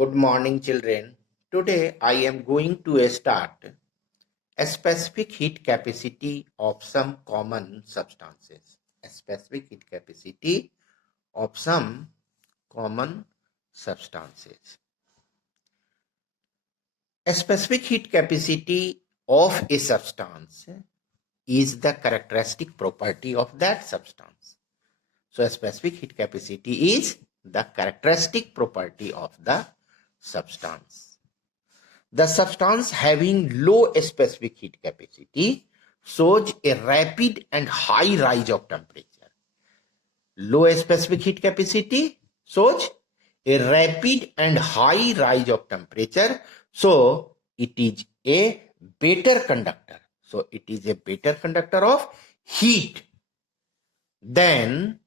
Good morning, children. Today I am going to start a specific heat capacity of some common substances. A specific heat capacity of some common substances. A specific heat capacity of a substance is the characteristic property of that substance. So a specific heat capacity is the characteristic property of the substance. The substance having low specific heat capacity shows a rapid and high rise of temperature. Low specific heat capacity shows a rapid and high rise of temperature. So it is a better conductor. So it is a better conductor of heat than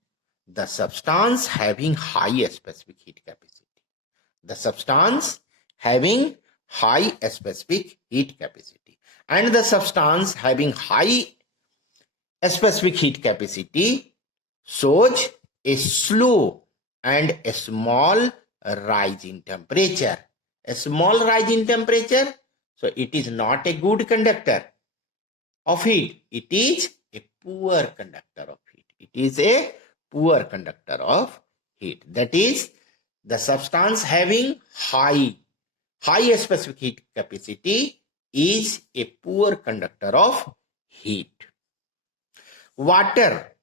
the substance having high specific heat capacity. The substance having high specific heat capacity. And the substance having high specific heat capacity shows a slow and a small rise in temperature. A small rise in temperature, so it is not a good conductor of heat. It is a poor conductor of heat. It is a poor conductor of heat. That is, the substance having high specific heat capacity is a poor conductor of heat. Water.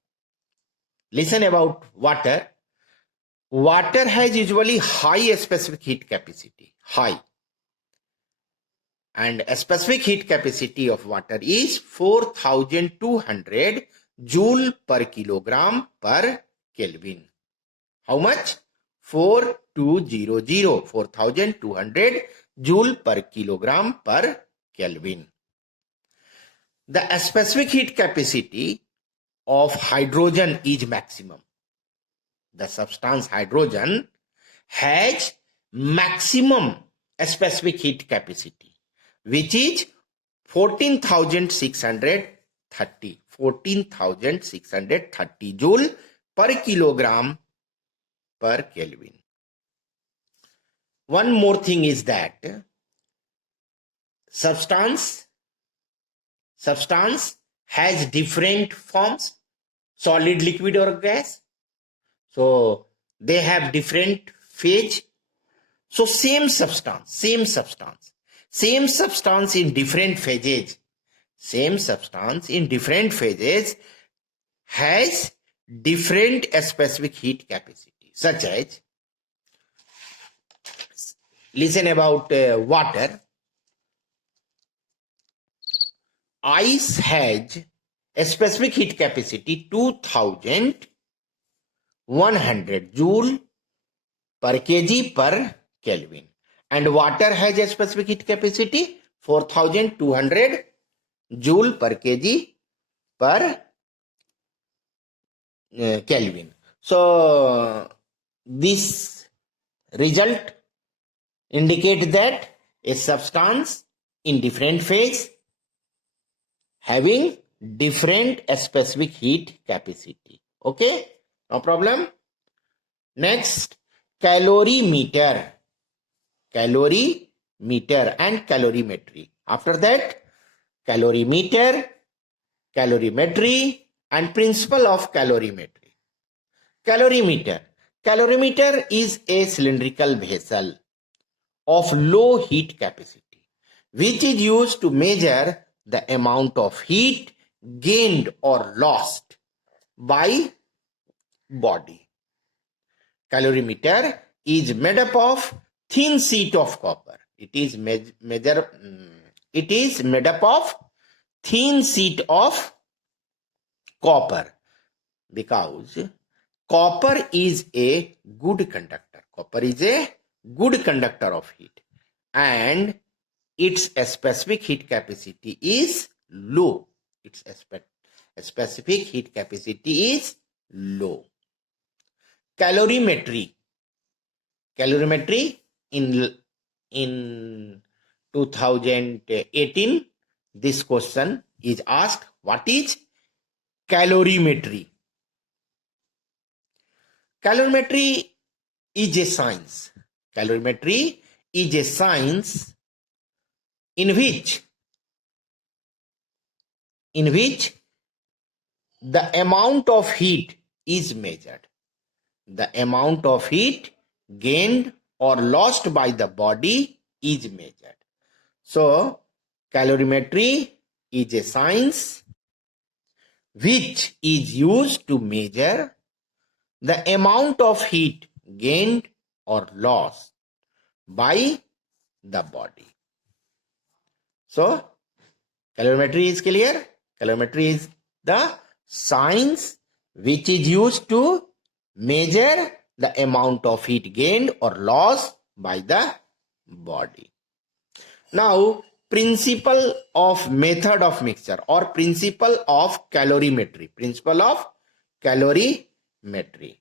Listen about water. Water has usually high specific heat capacity. High. And a specific heat capacity of water is 4200 joule per kilogram per Kelvin. How much? 4200 joule per kilogram per Kelvin. The specific heat capacity of hydrogen is maximum. The substance hydrogen has maximum specific heat capacity, which is 14,630 joule per kilogram per Kelvin. One more thing is that substance has different forms, solid, liquid or gas. So they have different phase. So same substance in different phases. Same substance in different phases has different specific heat capacity. Such as, listen about water. Ice has a specific heat capacity 2100 joule per kg per Kelvin. And water has a specific heat capacity 4200 joule per kg per Kelvin. So this result indicates that a substance in different phase having different specific heat capacity. Okay, no problem. Next, calorimeter and calorimetry. After that, calorimeter, calorimetry and principle of calorimetry. Calorimeter is a cylindrical vessel of low heat capacity, which is used to measure the amount of heat gained or lost by body. Calorimeter is made up of thin sheet of copper. It is made up of thin sheet of copper because copper is a good conductor. Copper is a good conductor of heat and its specific heat capacity is low. Its specific heat capacity is low. Calorimetry in 2018 this question is asked. What is calorimetry? Calorimetry is a science Calorimetry is a science in which the amount of heat is measured. The amount of heat gained or lost by the body is measured. So, calorimetry is a science which is used to measure the amount of heat gained or lost by the body. So, calorimetry is clear. Calorimetry is the science which is used to measure the amount of heat gained or lost by the body. Now, principle of method of mixture or principle of calorimetry. Principle of calorimetry.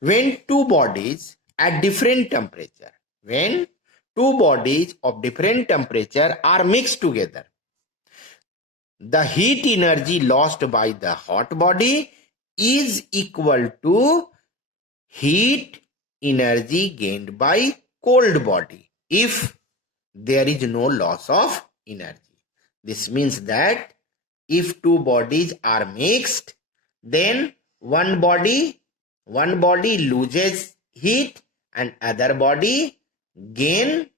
When two bodies at different temperature, when two bodies of different temperature are mixed together, the heat energy lost by the hot body is equal to heat energy gained by cold body if there is no loss of energy. This means that if two bodies are mixed, then one body loses heat and other body gain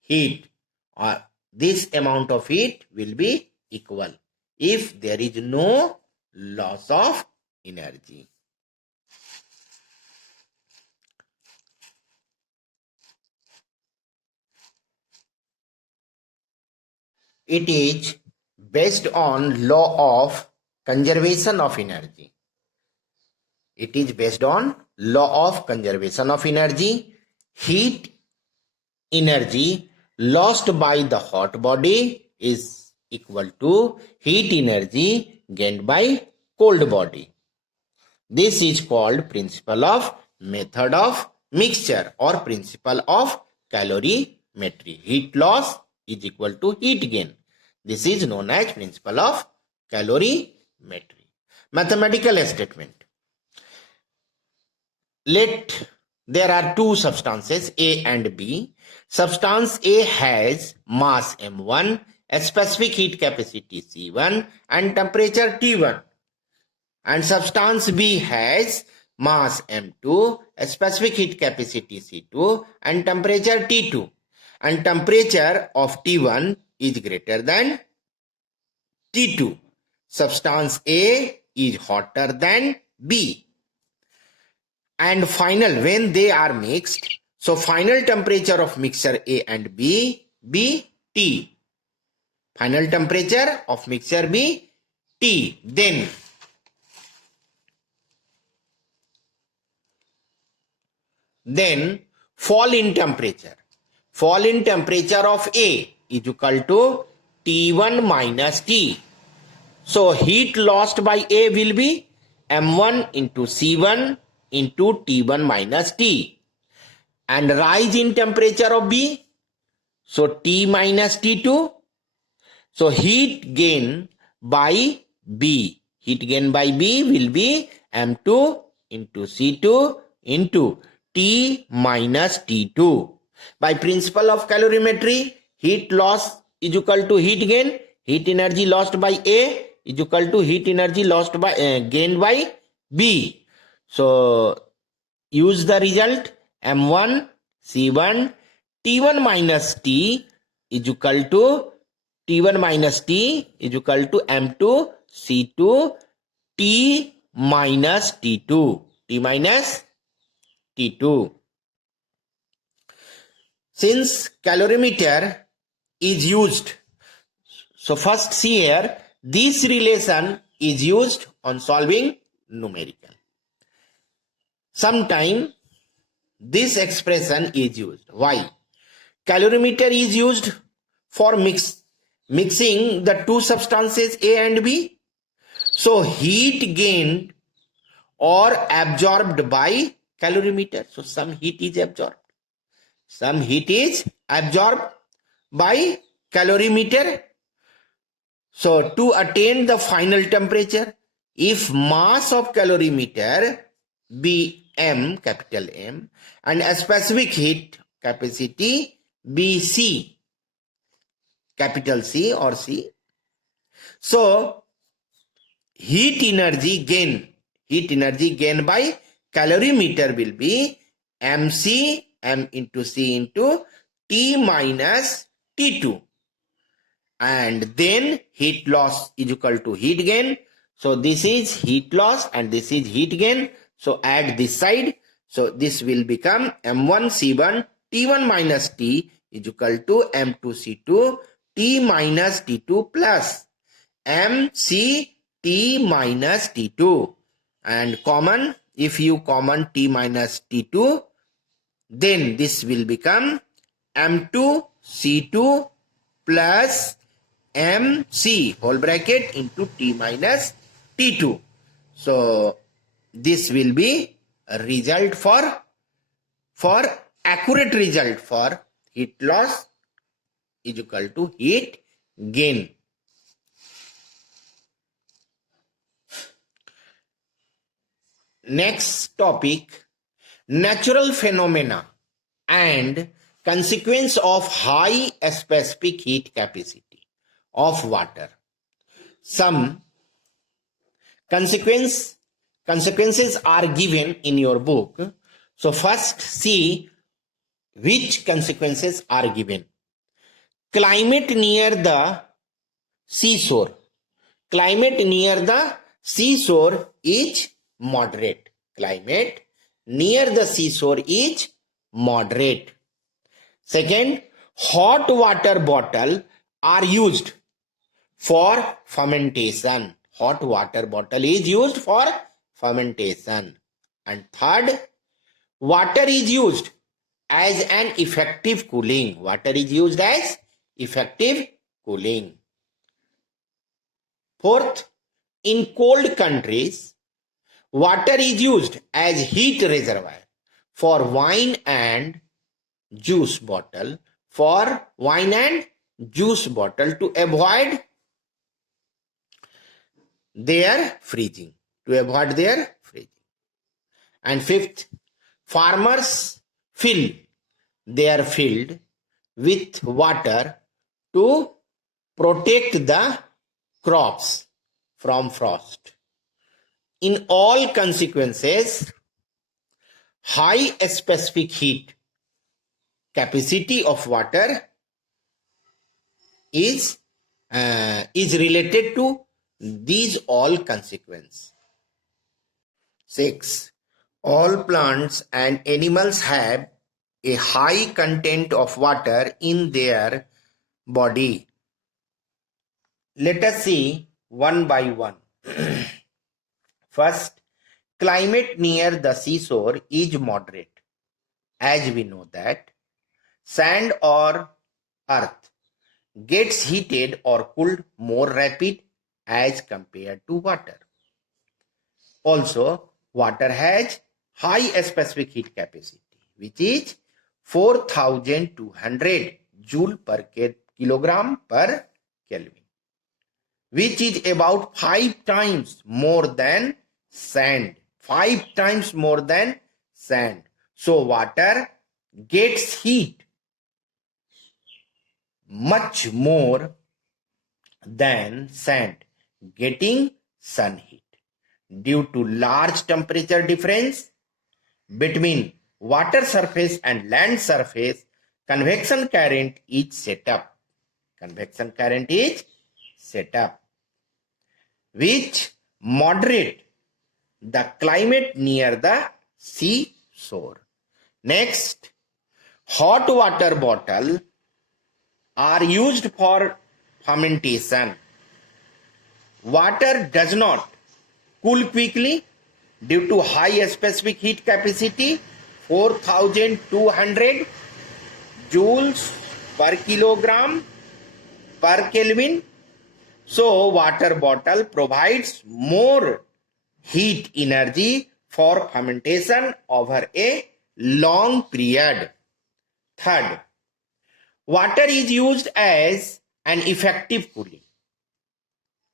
heat, or this amount of heat will be equal if there is no loss of energy. It is based on law of conservation of energy. It is based on law of conservation of energy. Heat energy lost by the hot body is equal to heat energy gained by cold body. This is called principle of method of mixture or principle of calorimetry. Heat loss is equal to heat gain. This is known as principle of calorimetry. Mathematical statement. There are two substances A and B. Substance A has mass M1, a specific heat capacity C1 and temperature T1. And substance B has mass M2, a specific heat capacity C2 and temperature T2. And temperature of T1 is greater than T2. Substance A is hotter than B. And final, when they are mixed, so final temperature of mixture A and B, T. Final temperature of mixture B, T. Then fall in temperature. Fall in temperature of A is equal to T1 minus T. So heat lost by A will be M1 into C1 into T1 minus T. And rise in temperature of B, so T minus T2. So heat gain by B. Heat gain by B will be M2 into C2 into T minus T2. By principle of calorimetry, heat loss is equal to heat gain. Heat energy lost by A is equal to heat energy lost by gained by B. So use the result M1 C1 T1 minus T is equal to T1 minus T is equal to M2 C2 T minus T2. T minus T2. Since calorimeter is used, so first see here, this relation is used on solving numerical. Sometime this expression is used. Why? Calorimeter is used for mixing the two substances A and B. So heat gained or absorbed by calorimeter. So some heat is absorbed. Some heat is absorbed by calorimeter. So to attain the final temperature, if mass of calorimeter be M, capital M, and a specific heat capacity BC, capital C or C. So heat energy gain by calorimeter will be MC, M into C into T minus T2. And then heat loss is equal to heat gain. So this is heat loss and this is heat gain. So add this side. So this will become M1 C1 T1 minus T is equal to M2 C2 T minus T2 plus MC T minus T2. And common, if you common T minus T2, then this will become M2 C2 plus MC whole bracket into T minus T2. So this will be a result for accurate result for heat loss is equal to heat gain. Next topic, natural phenomena and consequence of high specific heat capacity of water. Some consequences are given in your book. So first see which consequences are given. Climate near the seashore. Climate near the seashore is moderate. Climate near the seashore is moderate. Second, hot water bottle are used for fermentation. Hot water bottle is used for fermentation. And third, water is used as an effective cooling. Water is used as effective cooling. Fourth, in cold countries, water is used as heat reservoir for wine and juice bottle. For wine and juice bottle to avoid their freezing. And fifth, farmers fill their field with water to protect the crops from frost. In all consequences, high specific heat capacity of water is related to these all consequences. 6. All plants and animals have a high content of water in their body. Let us see one by one. First, climate near the seashore is moderate. As we know that sand or earth gets heated or cooled more rapid as compared to water. Also, water has high specific heat capacity, which is 4200 joule per kilogram per Kelvin, which is about 5 times more than sand. 5 times more than sand. So water gets heat much more than sand getting sun heat. Due to large temperature difference between water surface and land surface, convection current is set up. Convection current is set up, which moderate the climate near the seashore. Next, hot water bottle are used for fermentation. Water does not cool quickly due to high specific heat capacity, 4200 joules per kilogram per Kelvin. So water bottle provides more heat energy for fermentation over a long period. Third, water is used as an effective cooling.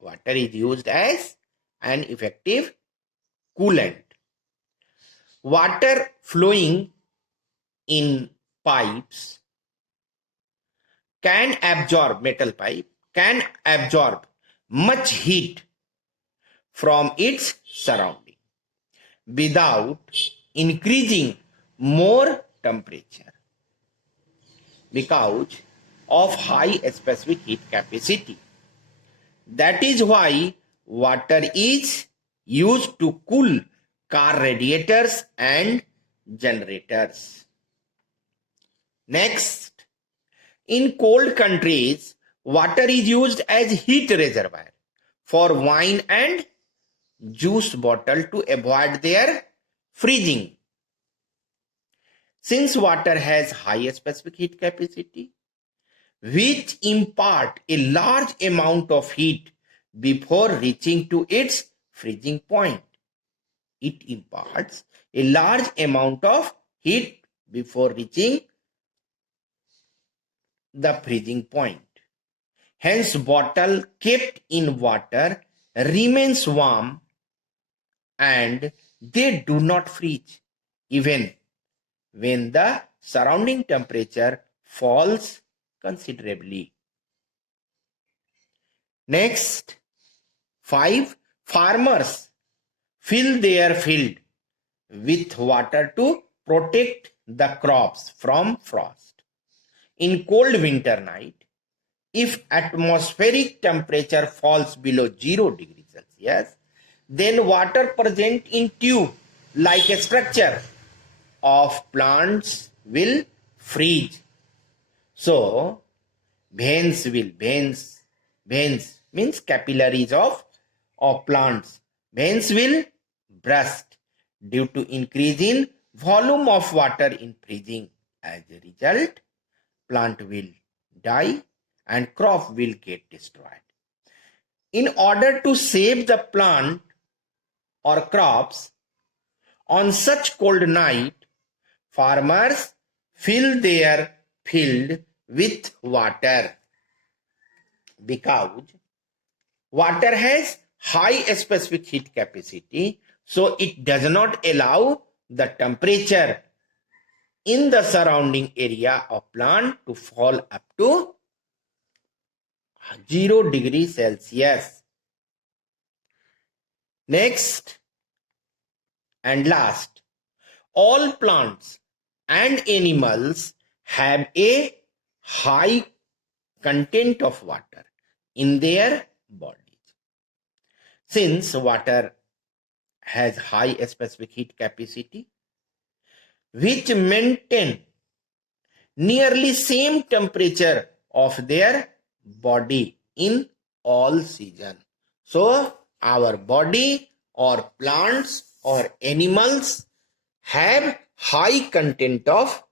Water is used as an effective coolant. water flowing in pipes can absorb, metal pipe can absorb much heat from its surrounding without increasing more temperature because of high specific heat capacity. That is why water is used to cool car radiators and generators. Next, in cold countries, water is used as heat reservoir for wine and juice bottle to avoid their freezing. Since water has high specific heat capacity, which impart a large amount of heat before reaching to its freezing point. It imparts a large amount of heat before reaching the freezing point. Hence, bottle kept in water remains warm and they do not freeze even when the surrounding temperature falls considerably. Next, 5. Farmers fill their field with water to protect the crops from frost. In cold winter night, if atmospheric temperature falls below 0 degrees Celsius, then water present in tube like a structure of plants will freeze. So, veins means capillaries of plants. Veins will burst due to increase in volume of water in freezing. As a result, plant will die and crop will get destroyed. In order to save the plant or crops on such cold night, farmers fill their field with water because water has high specific heat capacity, so it does not allow the temperature in the surrounding area of plant to fall up to 0 degrees Celsius. Next and last, all plants and animals have a high content of water in their bodies. Since water has high specific heat capacity, which maintain nearly same temperature of their body in all season. So our body or plants or animals have high content of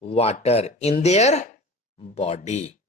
water in their body.